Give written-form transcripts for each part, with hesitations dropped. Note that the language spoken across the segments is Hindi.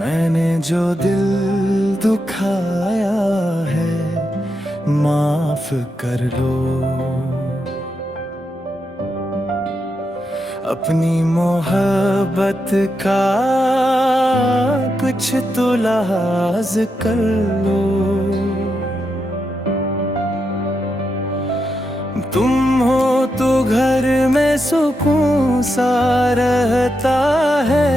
मैंने जो दिल दुखाया है माफ कर लो। अपनी मोहब्बत का कुछ तो लिहाज कर लो। तुम हो तो घर में सुकून सा रहता है।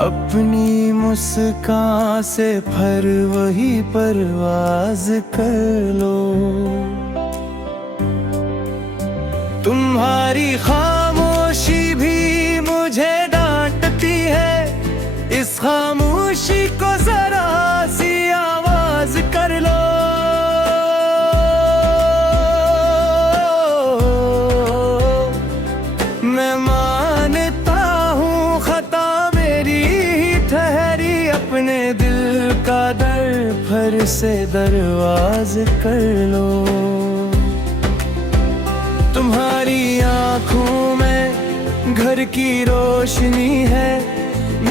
अपनी मुस्कान से फिर वही परवाज कर लो। तुम्हारी खामोशी भी मुझे डांटती है। इस खामोशी को जरा सी आवाज कर लो। मैं मानता हूँ खता मेरी ही ठहरी। अपने दिल का दर फिर से दरवाज कर लो। तुम्हारी आँखों में घर की रोशनी है।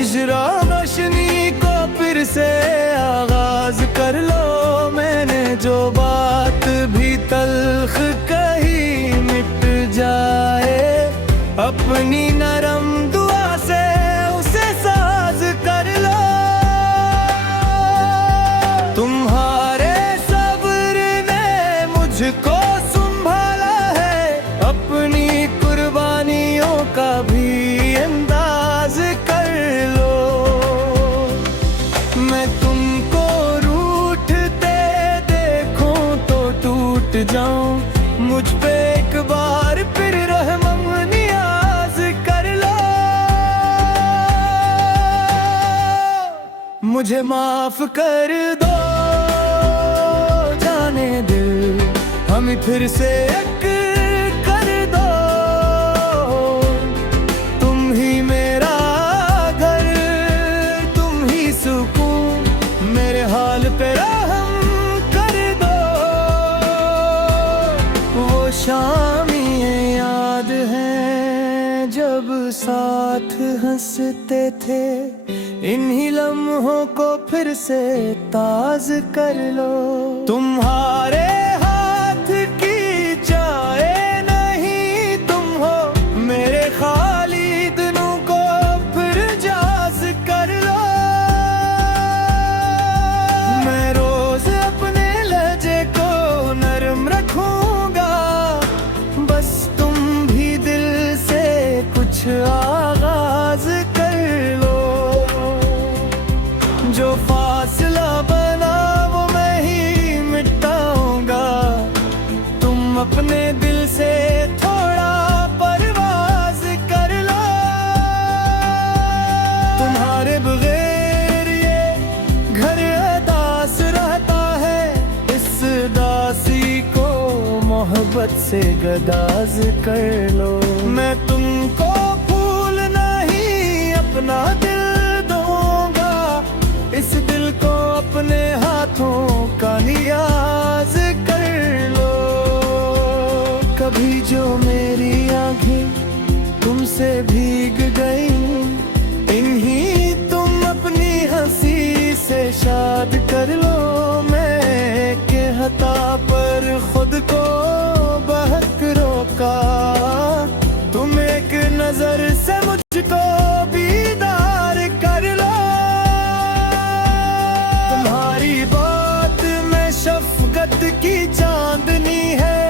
इस रोशनी को फिर से आगाज कर लो। मैंने जो बात भी तल्ख कही मिट जाए। अपनी नरम दुआ से उसे साज कर लो। तुम्हारे सब्र ने मुझको संभाला है। अपनी कुर्बानियों का भी अंदाज कर लो। मैं तुमको रूठते देखूं तो टूट जाऊं। मुझ पे एक बार फिर रहम नियाज कर लो। मुझे माफ कर दो। जाने दिल हम फिर से एक कर दो। तुम ही मेरा घर, तुम ही सुकून। मेरे हाल पे रहम कर दो। वो शाम ये याद है जब साथ हंसते थे। इन्हीं लम्हों को फिर से ताज कर लो। तुम्हारे हाथ की चाय नहीं तुम हो। मेरे खाली दिनों को फिर जाज कर लो। मैं रोज अपने लहजे को नरम रखूंगा। बस तुम भी दिल से कुछ आगाज कर लो। जो फासला बना वो मैं ही मिटाऊंगा। तुम अपने दिल से थोड़ा परवाज कर लो। तुम्हारे बगैर ये घर अदास रहता है। इस दासी को मोहब्बत से गदाज कर लो। मैं तुमको फूल नहीं अपना दिल दूंगा। इस दिल को अपने हाथों का नियाज कर लो। कभी जो मेरी आंखें तुमसे भीग गई। इन्हीं तुम अपनी हंसी से शाद कर लो। मैं के हता पर खुद को बहक रोका। तुम एक नजर से मुझको बीदार कर लो। तुम्हारी बात में शफकत की चांदनी है।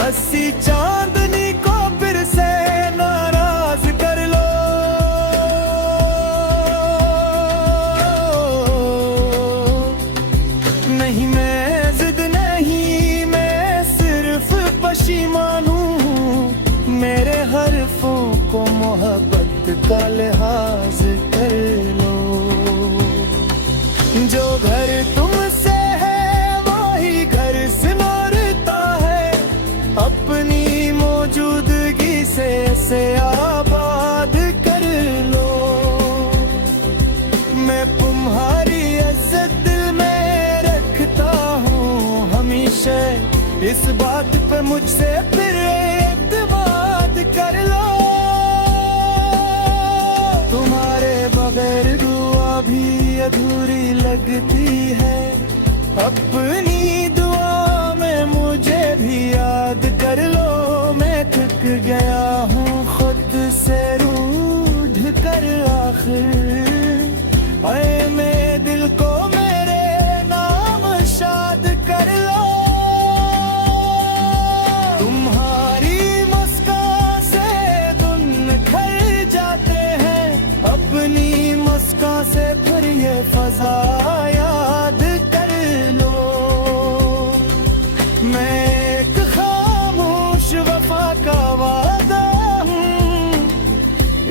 80 चांदनी को फिर से नाराज कर लो। नहीं मैं जिद नहीं, मैं सिर्फ पशीमान हूँ। मेरे हरफों को मोहब्बत का लिहाज कर लो। जो घर तुमसे है वही घर सिमरता है। अपनी मौजूदगी से आबाद कर लो। मैं तुम्हारी इज्जत दिल में रखता हूँ हमेशा। इस बात पे मुझसे फिर एतमाद कर लो। अधूरी लगती है। अपनी दुआ में मुझे भी याद कर लो, मैं थक गया हूँ खुद से रूठ कर आखिर। ऐ मेरे दिल को मेरे नाम शाद कर लो। तुम्हारी मुस्कान से दिन खल जाते हैं, अपनी मुस्कान से फिर ये फजा याद कर लो। मैं एक खामोश वफा का वादा हूँ,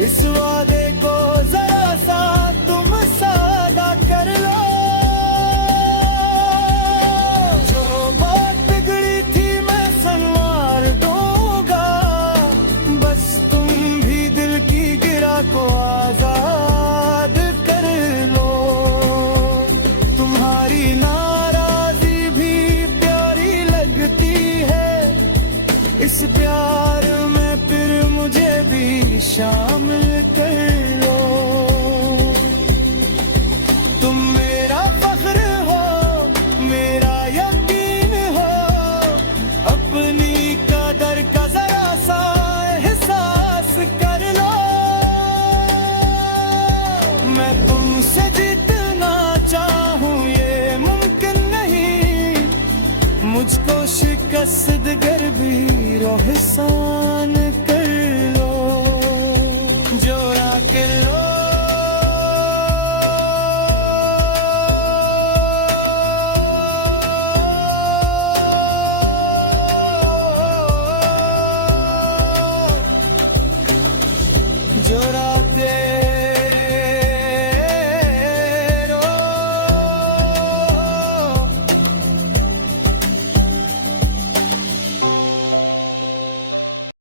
इस वादे को जरा सा तुम सादा कर लो। जो बात बिगड़ी थी मैं संवार दूंगा, बस तुम भी दिल की गिरा को आजाद कर लो। तुम्हारी नाराजी भी प्यारी लगती है, इस प्यार में फिर मुझे भी शामिल कर लो। तुम मेरा फख्र हो, मेरा यकीन हो, अपनी कदर का जरा सा एहसास कर लो। मैं तुमसे जीतना चाहूँ ये मुमकिन नहीं, मुझको शिकस्त गर भी रोहसान